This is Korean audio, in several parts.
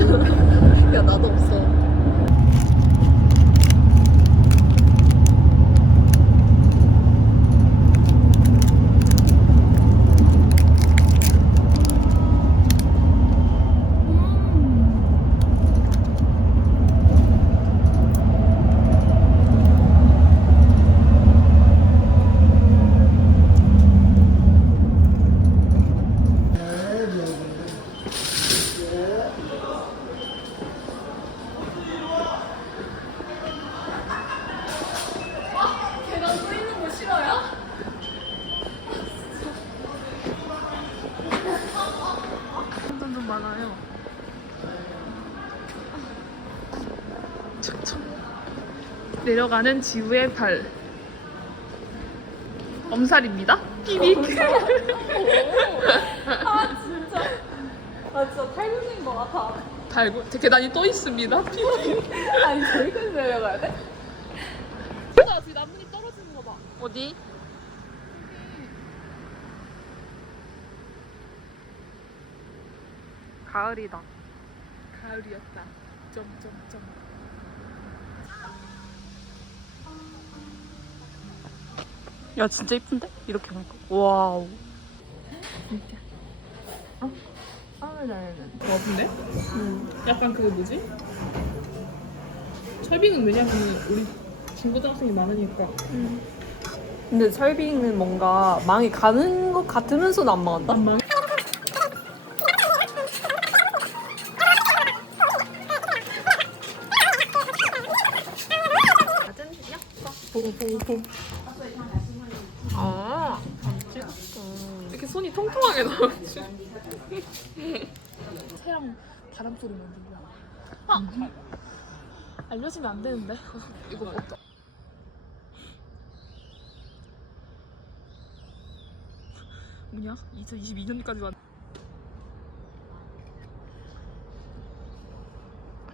야 나도 없어. 많아요. 척척. 내려가는 지우의 발. 엄살입니다. 피비. 어, 어, 어, 아 진짜. 아 진짜 탈북인 것 같아. 달고 계단이 또 있습니다. 아니 저기까지 내려가야 돼? 진짜 지금 나뭇잎 떨어지는 거 봐. 어디? 가을이다. 가을이었다. 점점점. 야 진짜 이쁜데? 이렇게 보니까. 와우. 아 나는 예쁜데? 약간 그 뭐지? 철빙은 왜냐면 우리 중고등학생이 많으니까. 근데 설빙은 뭔가 망이 가는 것 같으면서도 안 망한다? 안 망해. 아 이렇게 손이 통통하게 나오지. 새랑 바람 소리 만든 거야. 아! 알려주면 안 되는데. 이거 어떠? 뭐냐? 2022년까지 왔.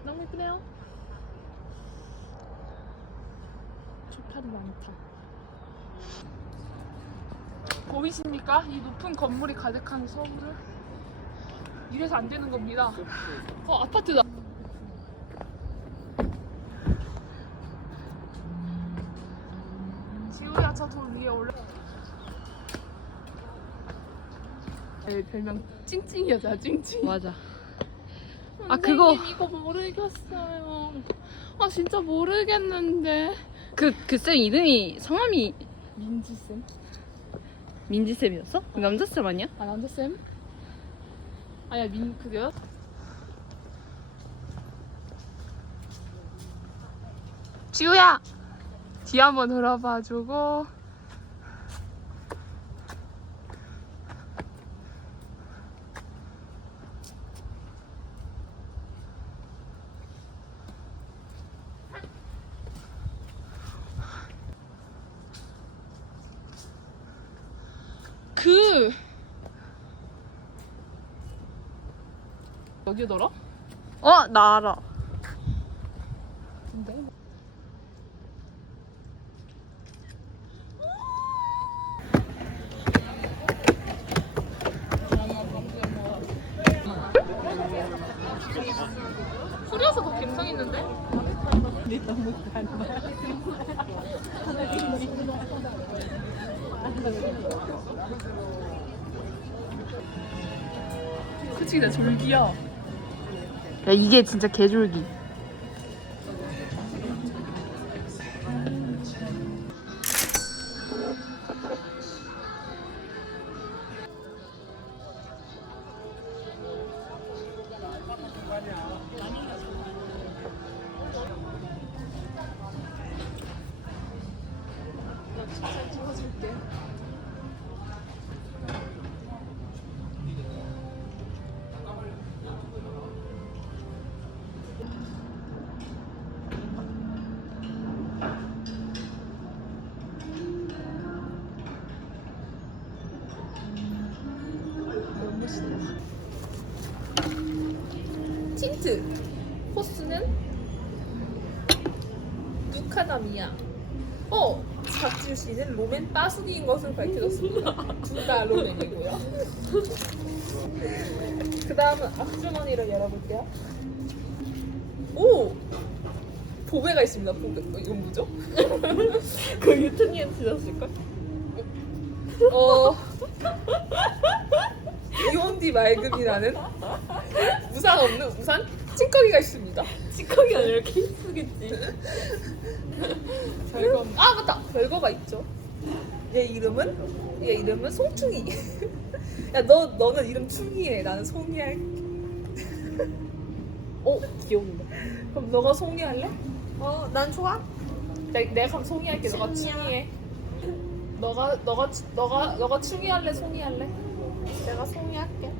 너무 예쁘네요. 쇼파도 많다. 보이십니까? 이 높은 건물이 가득한 서울을 이래서 안 되는 겁니다. 어 아파트다. 지우야 저 돌 위에 올라. 내 별명 찡찡이었잖아 찡찡. 맞아 아 그거- 이거 모르겠어요. 아 진짜 모르겠는데. 그 그 쌤 이름이 성함이 민지 쌤? 민지 쌤이었어? 남자 쌤 아니야? 아 남자 쌤? 아니야 민 그게요? 지우야 뒤 한번 돌아봐주고 그 여기더라? 어 나 알아 근데 풀이어서 더 감성 있는데? 그치 나 졸기야 야 이게 진짜 개졸기 잘 찍어줄게. 멋있다. 틴트 코스는 누카담이야. 어! 박지우 씨는 로맨 빠순이인 것을 밝혀졌습니다. 둘 다 로맨이고요. 그 다음은 앞주머니를 열어볼게요. 오! 보배가 있습니다. 보배. 어, 이건 뭐죠? 그 유튜브에 쓰셨을걸? 어. 이온디 맑음이 나는 우산 없는 우산 찌꺼기가 있습니다. 찌꺼기 아니라 케이스겠지 별거 없... 아 맞다 별거가 있죠. 얘 이름은 얘 이름은 송충이. 야 너 너는 이름 충이해. 나는 송이 할게. 어 귀여운데 그럼 너가 송이 할래? 어 난 좋아 내, 내가 그럼 송이 할게. 너가 충이해. 너가 너가 추- 너가 너가 충이 할래? 송이 할래? 내가 송이 할게.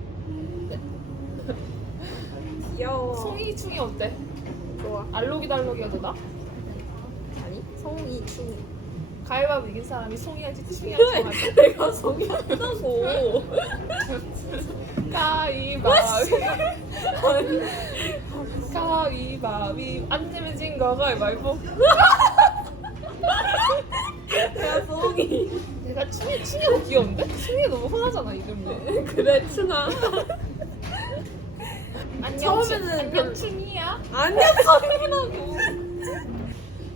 귀여워 송이 충이 어때? 좋아. 알록이 달록이가 더 나? 아니 송이 충이. 가위바위보 이긴 사람이 송이 할지 충이 할지 정하자. 내가 송이 한다고. 가위바위보. 가위바위보. 안 되면 진 거 가위바위보. 내가 송이. 내가 충이, 충이가 귀여운데? 충이 너무 흔하잖아, 이름이. 그래. 안녕, 처음에는 충- 안녕, 별- 충이야. 아니야 송이라고.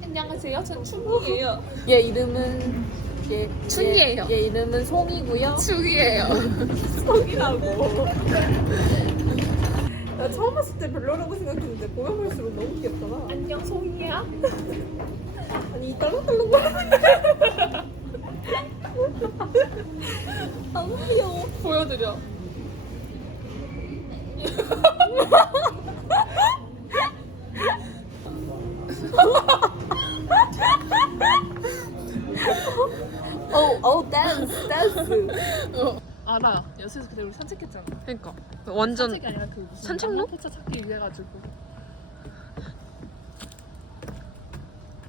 안녕하세요, 전 충이에요. 얘 이름은 얘 춘이에요. 얘, 얘 이름은 송이고요. 충이에요. 송이라고. 나 처음 봤을 때 별로라고 생각했는데 보면 볼수록 너무 귀엽잖아. 안녕, 송이야. 아니 이 딸랑딸랑 거리는 너무 귀여워. 보여드려. 어, 어, 댄스, 댄스. 알아. 여수에서 그때 우리 산책했잖아. 그러니까 완전 산책이 아니라 그 무슨 산책로? 찾기 위해 가지고.